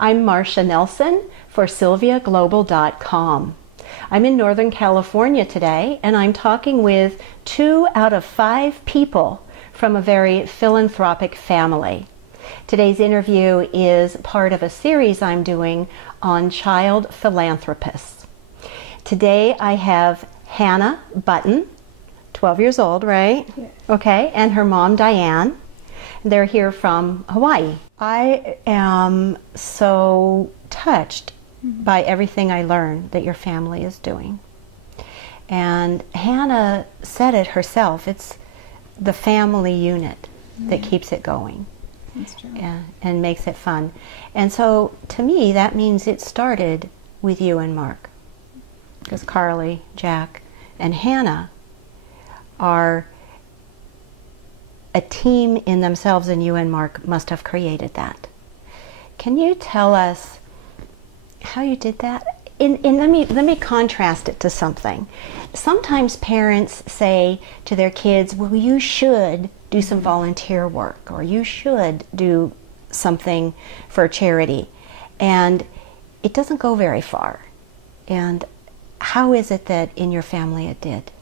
I'm Martia Nelson for SylviaGlobal.com. I'm in Northern California today, and I'm talking with 2 out of 5 people from a very philanthropic family. Today's interview is part of a series I'm doing on child philanthropists. Today I have Hannah Button, 12 years old, right? Yeah. Okay, and her mom, Diane. They're here from Hawaii. I am so touched by everything I learned that your family is doing. And Hannah said it herself, it's the family unit that keeps it going. That's true. And makes it fun. And so to me that means it started with you and Mark. Because Carly, Jack, and Hannah are a team in themselves, and you and Mark must have created that. Can you tell us how you did that? And let me contrast it to something. Sometimes parents say to their kids, well, you should do some volunteer work, or you should do something for charity. And it doesn't go very far. And how is it that in your family it did?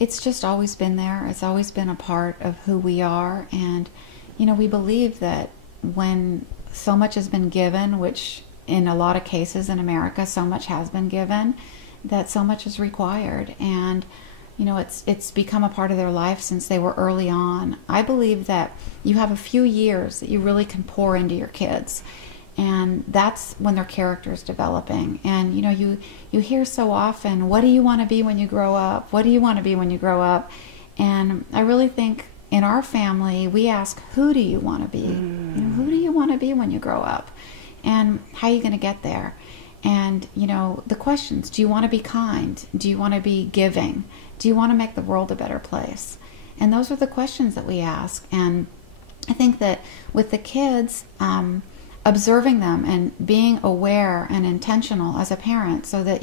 It's just always been there. It's always been a part of who we are. And, you know, we believe that when so much has been given, which in a lot of cases in America, so much has been given, that so much is required. And, you know, it's become a part of their life since they were early on. I believe that you have a few years that you really can pour into your kids. And that's when their character is developing. And, you know, you hear so often, what do you want to be when you grow up? What do you want to be when you grow up? And I really think in our family, we ask, who do you want to be? You know, who do you want to be when you grow up? And how are you going to get there? And, you know, the questions, do you want to be kind? Do you want to be giving? Do you want to make the world a better place? And those are the questions that we ask. And I think that with the kids, observing them and being aware and intentional as a parent so that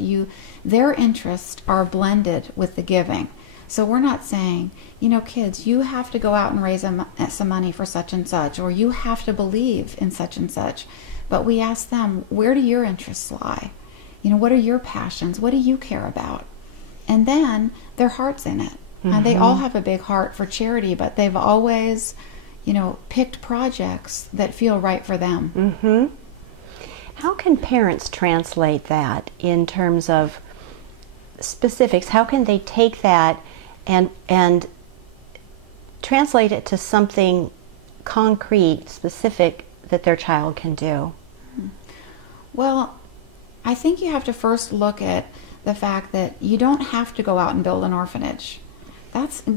their interests are blended with the giving. So we're not saying, you know, kids, you have to go out and raise some money for such and such, or you have to believe in such and such. But we ask them, where do your interests lie? You know, what are your passions? What do you care about? And then their heart's in it. And they all have a big heart for charity, but they've always, you know, picked projects that feel right for them. How can parents translate that in terms of specifics? How can they take that and translate it to something concrete, specific that their child can do? Well, I think you have to first look at the fact that you don't have to go out and build an orphanage.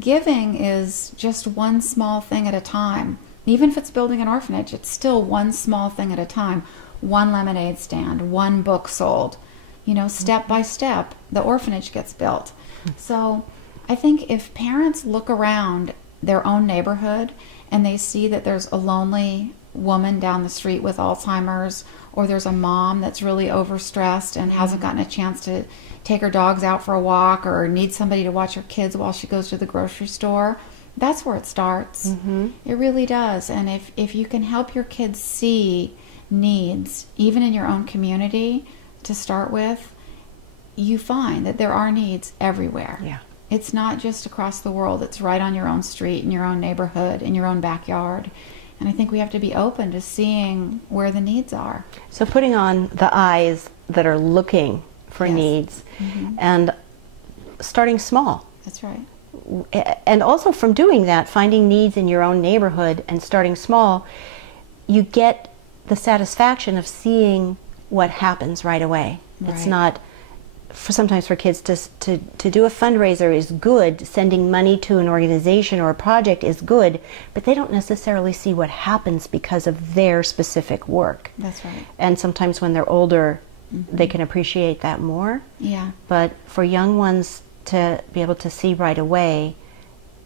Giving is just one small thing at a time. Even if it's building an orphanage, it's still one small thing at a time. One lemonade stand, one book sold. You know, step by step, the orphanage gets built. So I think if parents look around their own neighborhood and they see that there's a lonely woman down the street with Alzheimer's, or there's a mom that's really overstressed and hasn't gotten a chance to take her dogs out for a walk, or needs somebody to watch her kids while she goes to the grocery store, that's where it starts. It really does. And if you can help your kids see needs, even in your own community to start with, you find that there are needs everywhere. Yeah. It's not just across the world. It's right on your own street, in your own neighborhood, in your own backyard. And I think we have to be open to seeing where the needs are. So putting on the eyes that are looking for needs and starting small. That's right. And also from doing that, finding needs in your own neighborhood and starting small, you get the satisfaction of seeing what happens right away. Right. It's not, sometimes for kids to do a fundraiser is good, sending money to an organization or a project is good, but they don't necessarily see what happens because of their specific work. That's right. And sometimes when they're older, they can appreciate that more. Yeah. But for young ones to be able to see right away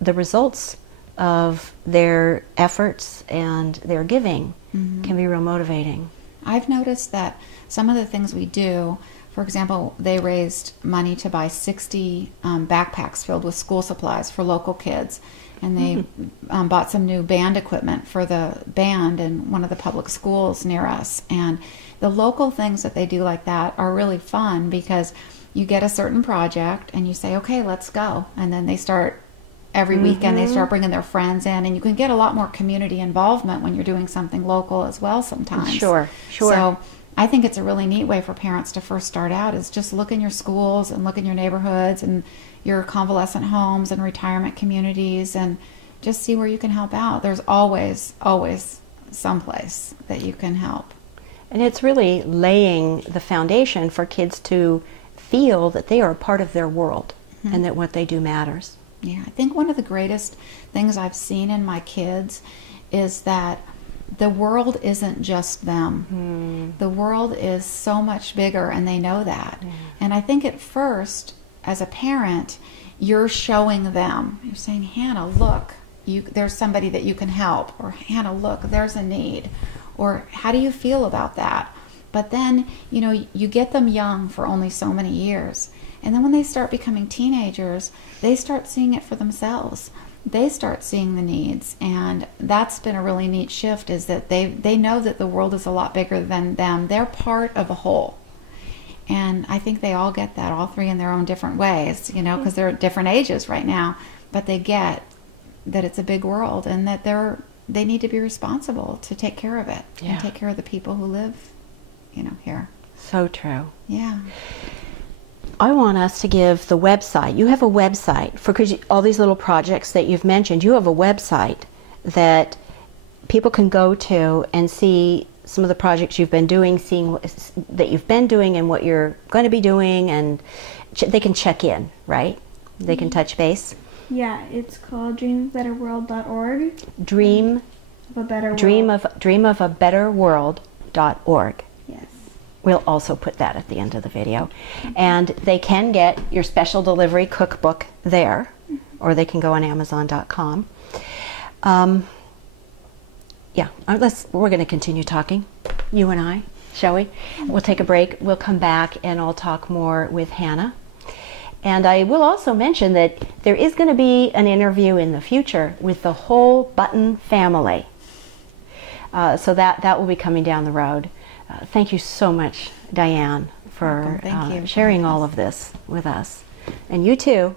the results of their efforts and their giving can be real motivating. I've noticed that some of the things we do, For example, they raised money to buy 60 backpacks filled with school supplies for local kids. And they bought some new band equipment for the band in one of the public schools near us. And the local things that they do like that are really fun, because you get a certain project and you say, okay, let's go. And then they start every weekend, they start bringing their friends in, and you can get a lot more community involvement when you're doing something local as well sometimes. Sure. So I think it's a really neat way for parents to first start out, is just look in your schools and look in your neighborhoods and your convalescent homes and retirement communities, and just see where you can help out. There's always someplace that you can help. And it's really laying the foundation for kids to feel that they are a part of their world and that what they do matters. Yeah, I think one of the greatest things I've seen in my kids is that the world isn't just them. The world is so much bigger, and they know that. And I think at first, as a parent, you're showing them. You're saying, Hannah, look, there's somebody that you can help. Or Hannah, look, there's a need. Or how do you feel about that? But then, you know, you get them young for only so many years. And then when they start becoming teenagers, they start seeing it for themselves. They start seeing the needs. And that's been a really neat shift, is that they know that the world is a lot bigger than them. They're part of a whole. And I think they all get that, all three in their own different ways, you know, because they're at different ages right now. But they get that it's a big world, and that they need to be responsible to take care of it and take care of the people who live, you know, here. So true. Yeah. I want us to give the website. You have a website for all these little projects that you've mentioned. You have a website that people can go to and see some of the projects you've been doing, seeing that you've been doing and what you're going to be doing, and they can check in, right? They can touch base. Yeah, it's called dreamofabetterworld.org. Dream of a better world. dreamofabetterworld.org. Yes. We'll also put that at the end of the video. And they can get your special delivery cookbook there, or they can go on Amazon.com. Yeah, we're going to continue talking, you and I, shall we? We'll take a break. We'll come back and I'll talk more with Hannah. And I will also mention that there is going to be an interview in the future with the whole Button family. So that will be coming down the road. Thank you so much, Diane, for sharing all of this with us. And you too,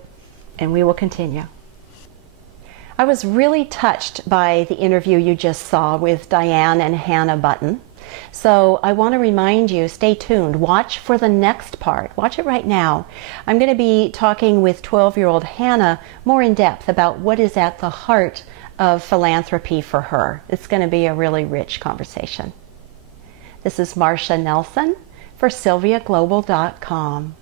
and we will continue. I was really touched by the interview you just saw with Diane and Hannah Button. So I want to remind you, stay tuned. Watch for the next part. Watch it right now. I'm going to be talking with 12-year-old Hannah more in depth about what is at the heart of philanthropy for her. It's going to be a really rich conversation. This is Martia Nelson for SylviaGlobal.com.